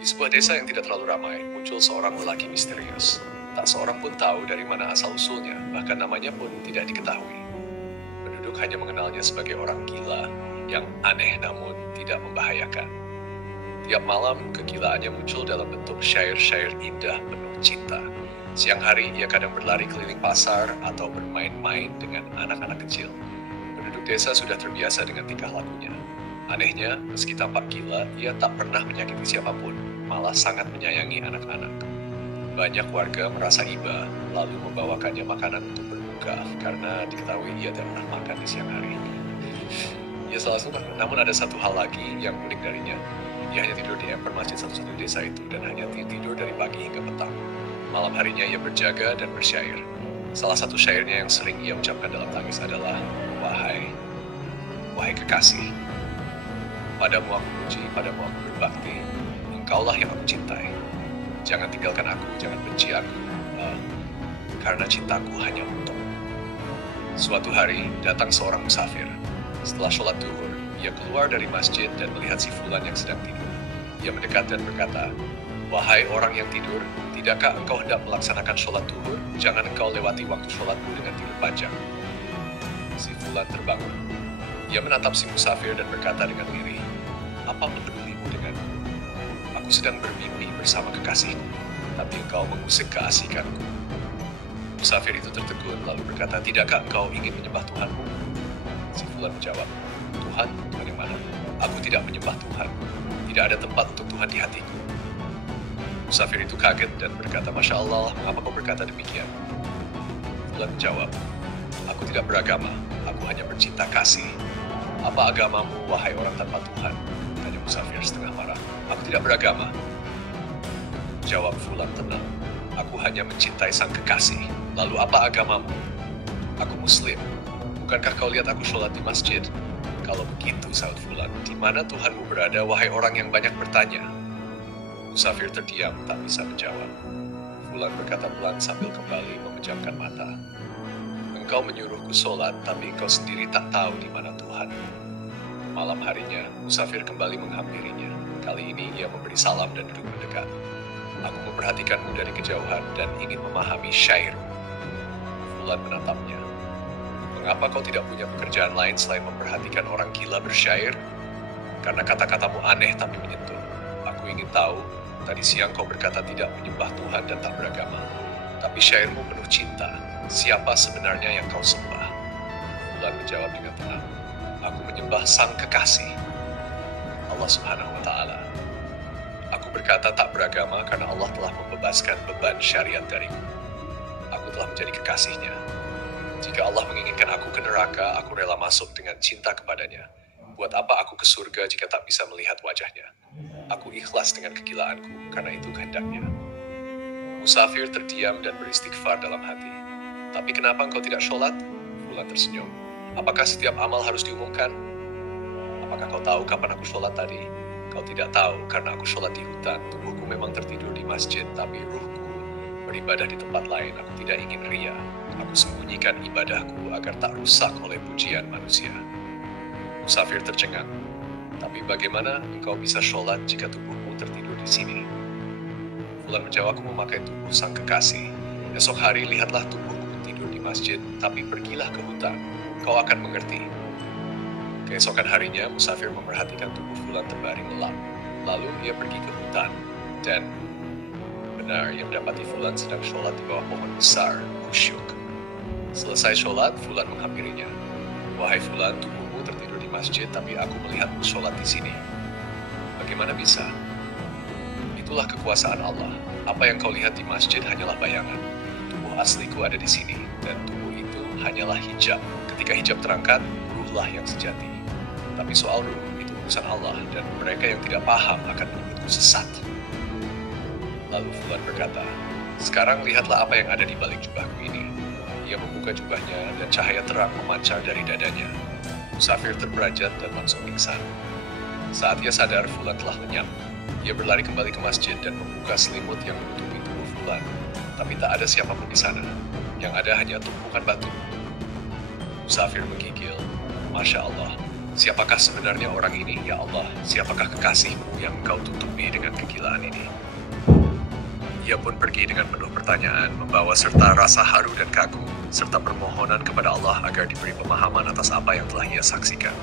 Di sebuah desa yang tidak terlalu ramai, muncul seorang lelaki misterius. Tak seorang pun tahu dari mana asal-usulnya, bahkan namanya pun tidak diketahui. Penduduk hanya mengenalnya sebagai orang gila, yang aneh namun tidak membahayakan. Tiap malam, kegilaannya muncul dalam bentuk syair-syair indah penuh cinta. Siang hari, ia kadang berlari keliling pasar atau bermain-main dengan anak-anak kecil. Penduduk desa sudah terbiasa dengan tingkah lakunya. Anehnya, meski tampak gila, ia tak pernah menyakiti siapapun, malah sangat menyayangi anak-anak. Banyak warga merasa iba, lalu membawakannya makanan untuk berbuka, karena diketahui ia tidak pernah makan di siang hari. Ia selalu suka, namun ada satu hal lagi yang unik darinya. Ia hanya tidur di emper masjid satu-satu desa itu, dan hanya tidur dari pagi hingga petang. Malam harinya ia berjaga dan bersyair. Salah satu syairnya yang sering ia ucapkan dalam tangis adalah, Wahai kekasih, padamu aku puji, padamu aku berbakti, engkaulah yang aku cintai. Jangan tinggalkan aku, jangan benci aku, karena cintaku hanya untukmu. Suatu hari, datang seorang musafir. Setelah sholat duhur, ia keluar dari masjid dan melihat si fulan yang sedang tidur. Ia mendekat dan berkata, Wahai orang yang tidur, tidakkah engkau hendak melaksanakan sholat duhur? Jangan engkau lewati waktu sholatmu dengan tidur panjang. Si fulan terbangun. Ia menatap si musafir dan berkata dengan lirih, Apa pedulimu denganku? Aku sedang bermimpi bersama kekasihku, tapi engkau mengusik keasikanku. Musafir itu tertegun lalu berkata, Tidakkah engkau ingin menyembah Tuhanmu? Si fulan menjawab, Tuhan yang mana? Aku tidak menyembah Tuhan. Tidak ada tempat untuk Tuhan di hatiku. Musafir itu kaget dan berkata, Masya Allah, mengapa kau berkata demikian? Fulan menjawab, Aku tidak beragama, aku hanya bercinta kasih. Apa agamamu, wahai orang tanpa Tuhan? Tanya musafir setengah marah. Aku tidak beragama. Jawab fulan tenang. Aku hanya mencintai sang kekasih. Lalu apa agamamu? Aku muslim. Bukankah kau lihat aku sholat di masjid? Kalau begitu, sahut fulan, di mana Tuhanmu berada, wahai orang yang banyak bertanya? Musafir terdiam, tak bisa menjawab. Fulan berkata pelan sambil kembali memejamkan mata. Engkau menyuruhku sholat, tapi engkau sendiri tak tahu di mana Tuhan. Malam harinya, musafir kembali menghampirinya. Kali ini ia memberi salam dan duduk mendekat. Aku memperhatikanmu dari kejauhan dan ingin memahami syairmu. Fulan menatapnya. Mengapa kau tidak punya pekerjaan lain selain memperhatikan orang gila bersyair? Karena kata-katamu aneh tapi menyentuh. Aku ingin tahu, tadi siang kau berkata tidak menyembah Tuhan dan tak beragama. Tapi syairmu penuh cinta. Siapa sebenarnya yang kau sembah? Fulan menjawab dengan tenang. Aku menyembah sang kekasih, Allah Subhanahu wa Ta'ala. Aku berkata tak beragama karena Allah telah membebaskan beban syariat dariku. Aku telah menjadi kekasihnya. Jika Allah menginginkan aku ke neraka, aku rela masuk dengan cinta kepadanya. Buat apa aku ke surga jika tak bisa melihat wajahnya? Aku ikhlas dengan kegilaanku karena itu kehendaknya. Musafir terdiam dan beristighfar dalam hati. Tapi kenapa engkau tidak sholat? Fulan tersenyum. Apakah setiap amal harus diumumkan? Apakah kau tahu kapan aku sholat tadi? Kau tidak tahu karena aku sholat di hutan. Tubuhku memang tertidur di masjid, tapi ruhku beribadah di tempat lain. Aku tidak ingin ria. Aku sembunyikan ibadahku agar tak rusak oleh pujian manusia. Musafir tercengang. Tapi bagaimana engkau bisa sholat jika tubuhmu tertidur di sini? Fulan menjawab, aku memakai tubuh sang kekasih. Esok hari lihatlah tubuhku tidur di masjid, tapi pergilah ke hutan. Kau akan mengerti. Keesokan harinya, musafir memperhatikan tubuh fulan terbaring lelap. Lalu ia pergi ke hutan, dan benar ia mendapati fulan sedang sholat di bawah pohon besar, khusyuk. Selesai sholat, fulan menghampirinya. Wahai fulan, tubuhmu tertidur di masjid, tapi aku melihatmu sholat di sini. Bagaimana bisa? Itulah kekuasaan Allah. Apa yang kau lihat di masjid hanyalah bayangan. Tubuh asliku ada di sini, dan tubuh itu hanyalah hijab. Ketika hijab terangkat, ruhlah yang sejati. Tapi soal ruh, itu urusan Allah, dan mereka yang tidak paham akan menyebutku sesat. Lalu fulan berkata, sekarang lihatlah apa yang ada di balik jubahku ini. Ia membuka jubahnya, dan cahaya terang memancar dari dadanya. Musafir terperanjat dan langsung pingsan. Saat ia sadar, fulan telah lenyap. Ia berlari kembali ke masjid dan membuka selimut yang menutupi tubuh fulan. Tapi tak ada siapapun di sana. Yang ada hanya tumpukan batu. Musafir menggigil. Masya Allah, Siapakah sebenarnya orang ini, ya Allah? Siapakah kekasihmu yang engkau tutupi dengan kegilaan ini? Ia pun pergi dengan penuh pertanyaan, membawa serta rasa haru dan kagum, serta permohonan kepada Allah agar diberi pemahaman atas apa yang telah ia saksikan.